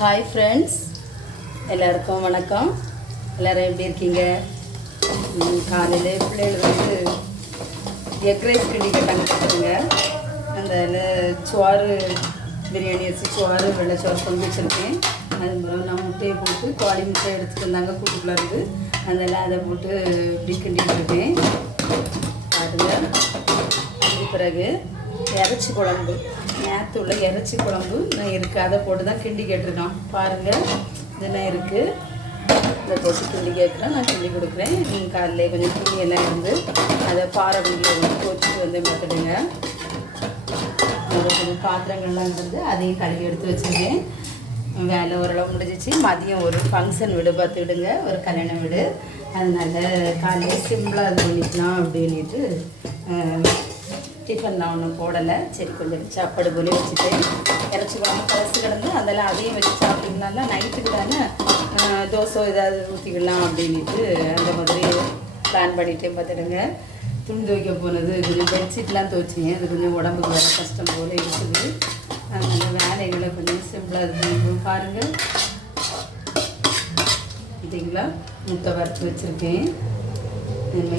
Hi friends, எல்லாருக்கும் வணக்கம். எல்லோரும் எப்படி இருக்கீங்க? காலையில் பிள்ளைகள் வந்து எக் ரைஸ் கிண்டி கேட்டாங்க பார்த்துருங்க. அந்த சோறு பிரியாணி வச்சு சோறு வெள்ளைச்சோறு கொண்டு வச்சுருக்கேன். அதுக்கப்புறம் நான் முட்டையை போட்டு கோழி முட்டை எடுத்துகிட்டு வந்தாங்க கூட்டுக்குள்ளே இருந்து, அதெல்லாம் அதை போட்டு இப்படி கிண்டிகிட்டு இருக்கேன் பாருங்கள். அதுக்கு பிறகு இறைச்சி குழம்பு, நேற்று உள்ள இறைச்சி குழம்பு நான் இருக்குது, அதை போட்டு தான் கிண்டி கேட்டிருக்கான் பாருங்கள். இதெல்லாம் இருக்குது, இதை போட்டு கிண்டி கேட்குறேன், நான் கிண்டி கொடுக்குறேன். காலையில் கொஞ்சம் துணியெல்லாம் இருந்து அதை பாறைகளில் வந்து கோச்சிட்டு வந்து பார்த்துடுங்க. அதை கொஞ்சம் பாத்திரங்கள்லாம் இருந்தது, அதையும் கழுவி எடுத்து வச்சுருக்கேன். வேலை ஓரளவு முடிஞ்சிச்சு. மதியம் ஒரு ஃபங்க்ஷன் வீடு பார்த்து விடுங்க, ஒரு கல்யாண வீடு. அதனால காலையில் சிம்பிளாக இது பண்ணிக்கலாம் அப்படின்ட்டு டிஃபன்லாம் ஒன்றும் போடலை. சரி, கொஞ்சம் சாப்பாடு போல வச்சுட்டு இறைச்சி குழம்பு கலசி கிடந்து அதெல்லாம் அதையும் வச்சு சாப்பிட்டிங்கனால நைட்டுக்கு தானே தோசை ஏதாவது ஊற்றிக்கலாம் அப்படின்ட்டு அந்த மாதிரி பிளான் பண்ணிகிட்டே பார்த்துடுங்க. துணி துவைக்க போனது கொஞ்சம் பெட்ஷீட்லாம் துவைச்சிங்க, அது கொஞ்சம் உடம்புக்கு வர கஷ்டம் போல் இருக்குது. அதனால் வேலைகளை கொஞ்சம் சிம்பிளாக இது பண்ணிப்போம் பாருங்கள். பார்த்தீங்களா, முட்டை வறுத்து வச்சுருக்கேன்.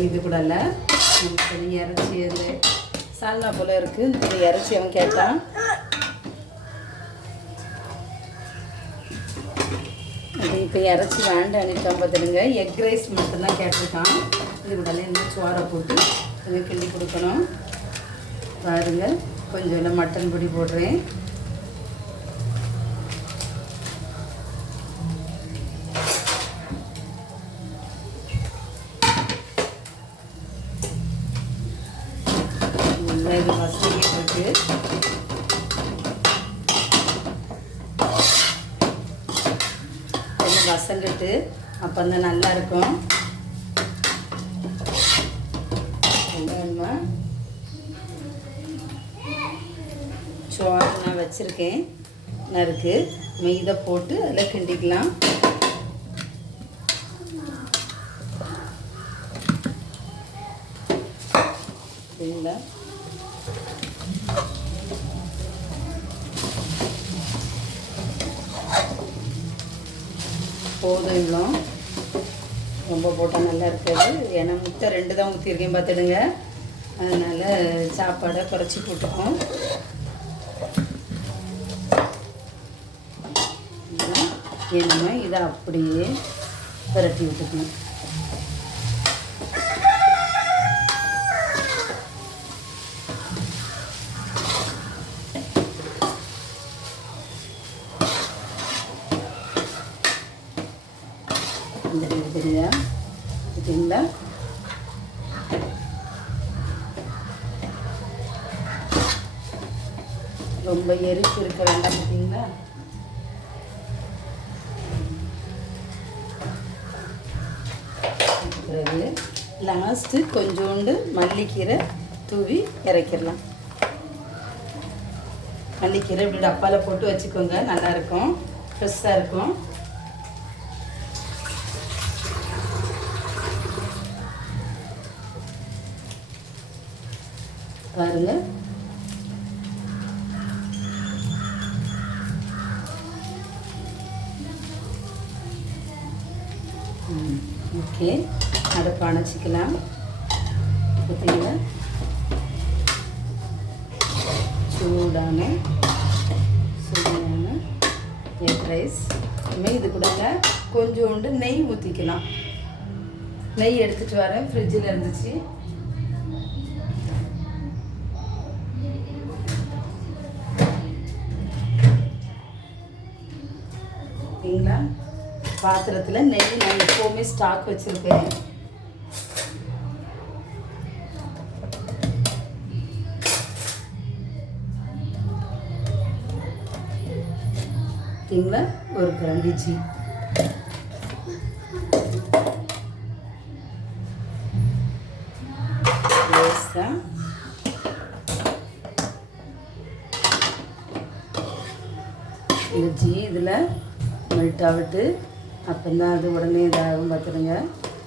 இது கூட இல்லை, கொஞ்சம் இறைச்சி அந்த சால்னா போல் இருக்குது. இந்த இறைச்சி அவன் கேட்டான். அது இப்போ இறைச்சி வேண்டான்னுட்டான் பார்த்துடுங்க. எக் ரைஸ் மட்டும்தான் கேட்டிருக்கான். இது கூட இன்னும் சோறை போட்டு கொஞ்சம் கிண்டி கொடுக்கணும் பாருங்கள். கொஞ்சம் இல்லை மட்டன் பொடி போடுறேன். இது வசதியாக இருக்குது. கொஞ்சம் வசந்துட்டு அப்போ தான் நல்லாயிருக்கும். சோறு நான் வச்சுருக்கேன் நறுக்கு, மைதை போட்டு அதில் கிண்டிக்கலாம். சரிங்களா, போதும். இவ்வளோ ரொம்ப போட்டால் நல்லா இருக்காது, ஏன்னா முட்டை 2 தான் ஊற்றிருக்கேன் பார்த்துடுங்க. அதனால் சாப்பாடை குறைச்சி போட்டுக்கோம். ஏன்னா இதை அப்படியே புரட்டி விட்டுக்கணும். தெரியுதா, பார்த்தீங்களா? ரொம்ப எரிப்பு இருக்க வேண்டாம், பார்த்தீங்களா? பிறகு லாஸ்ட்டு கொஞ்சோண்டு மல்லிக்கீரை தூவி இறக்கிடலாம். மல்லிக்கீரை இப்படி டப்பாவில் போட்டு வச்சுக்கோங்க, நல்லாயிருக்கும், ஃப்ரெஷ்ஷாக இருக்கும். பாருங்கள், ஓகே. அடுப்பு அணைச்சிக்கலாம். பார்த்தீங்களா, சூடான எக் ரைஸ். இது கூடங்க கொஞ்சோண்டு நெய் ஊற்றிக்கலாம். நெய் எடுத்துகிட்டு வரேன், ஃப்ரிட்ஜில் இருந்துச்சு. பார்த்தீங்களா, பாத்திரத்தில் நெய் நான் எப்போவுமே ஸ்டாக் வச்சுருப்பேன். பார்த்தீங்களா, ஒரு கரண்டி ஜீ. இந்த ஜீ இதில் மெல்ட் ஆகிட்டு அப்போ தான் அது உடனே இதாகும் பார்த்துருங்க.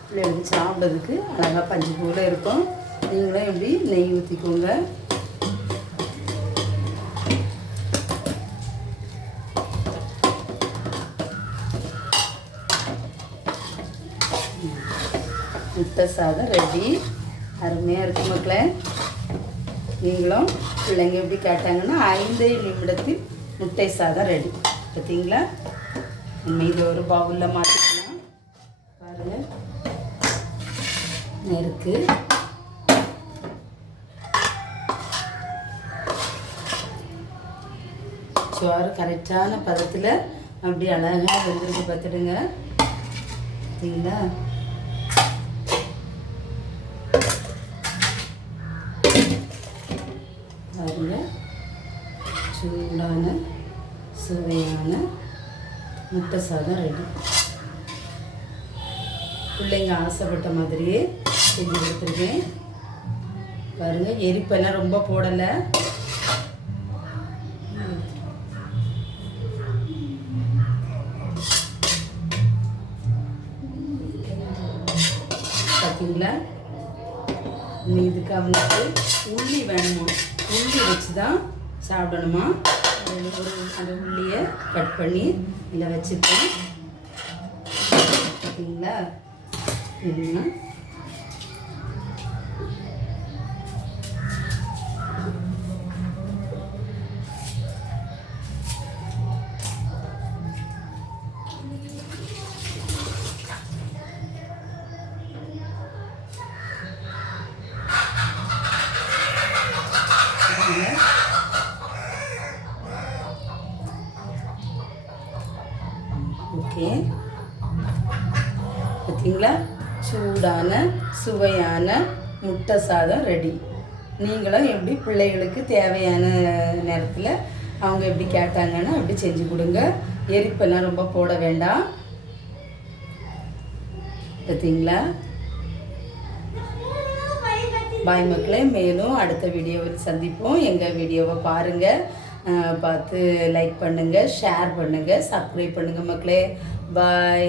பிள்ளைகளுக்கு சாப்பிட்றதுக்கு அழகாக பஞ்சு போல் இருக்கும். நீங்களும் எப்படி நெய் ஊற்றிக்கோங்க. முட்டை சாதம் ரெடி. அருமையாக இருக்கும் மக்களே. நீங்களும் பிள்ளைங்க எப்படி கேட்டாங்கன்னா 5 நிமிடத்தில் முட்டை சாதம் ரெடி. பார்த்தீங்களா? நம்ம இதை ஒரு பவுலில் மாற்றிக்கலாம். பாருங்கள், நெருக்கு சோறு கரெக்டான பதத்தில் அப்படி அழகாக வெந்திருக்கு. பார்த்துடுங்க. பார்த்தீங்களா? பாருங்க, சூடான சுவையான முட்டை சாதம் ரெடி. பிள்ளைங்க ஆசைப்பட்ட மாதிரியே செஞ்சு கொடுத்துருக்கேன். பாருங்கள், எரிப்பெல்லாம் ரொம்ப போடலை. பார்த்தீங்களா? இதுக்கு அவனுக்கு உள்ளி வேணுமா, உள்ளி வச்சு தான் சாப்பிடணுமா. அந்த உள்ளியை கட் பண்ணி இதில் வச்சுருக்கேன். பார்த்தீங்களா? இல்லைன்னா ஓகே. பார்த்தீங்களா? சூடான சுவையான முட்டை சாதம் ரெடி. நீங்களும் எப்படி பிள்ளைகளுக்கு தேவையான நேரத்தில் அவங்க எப்படி கேட்டாங்கன்னா அப்படி செஞ்சு கொடுங்க. எரிப்பெல்லாம் ரொம்ப போட வேண்டாம். பார்த்தீங்களா? பாய் மக்களே. மேலும் அடுத்த வீடியோவில் சந்திப்போம். எங்கள் வீடியோவை பாருங்கள், பார்த்து லைக் பண்ணுங்கள், ஷேர் பண்ணுங்கள், சப்ஸ்கிரைப் பண்ணுங்கள் மக்களே. பாய்.